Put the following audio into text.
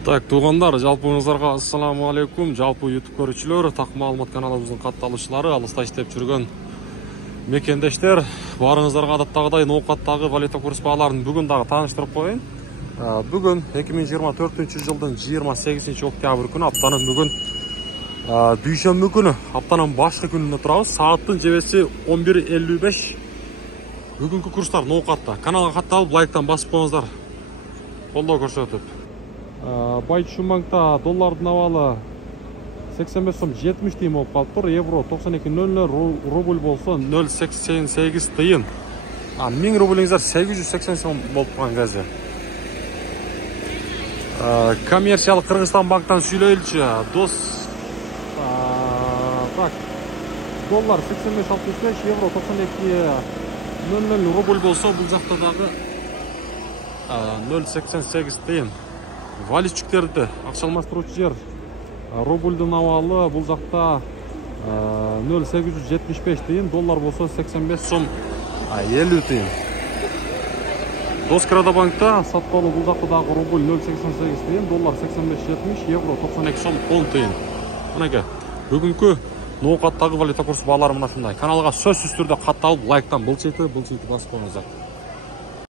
Так, туғандар, жалпыңыздарга ассаламу алейкум. Жалпы YouTube көрүүчүлөр, так маалымат каналыбыздын катталуучулары, алыста иштеп жүргөн мекендештер, баарыңыздарга адаттагыдай ноокаттагы валюта курс бааларын бүгүн дагы тааныштырып коеюн. Бүгүн 2024-жылдын 28 октябрь күнү, аптанын бүгүн дүйшөмбү күнү, аптанын башкы күнүндө турабыз. Сааттын жебеси 11:55. Бүгүнкү курстар ноокатта. Каналга катталып, лайктан басып коюңуздар. Колдоо көрсөтүп. Байчумбанкта доллардын абалы 85 сом 70 тыйын болуп калыптыр. Евро 92.00, рубль болсо 0.88 тыйын. 1000 рублиңиздер 880 сом болуп калган кезде. Коммерциялык Кыргызстан банктан сүйлөйлүчү. Дос так. Доллар 85.65, евро 92.00, рубль болсо бул жакта дагы 0.88 тыйын. Валютчиктерди акча алмаштыруучу жер. Рубльдун абалы бул жакта 0.875 тыйын, доллар болсо 85 сом 50 тыйын. Доскрада банкта саткалуу бул жакта дагы рубль 0.88 тыйын, доллар 85.70, евро 92 сом 10 тыйын. Мынакей, бүгүнкү ноокаттагы валюта курсу баалары мына ушундай. Каналга сөзсүз түрдө катталып, лайктан былчыйты басып коюңуздар.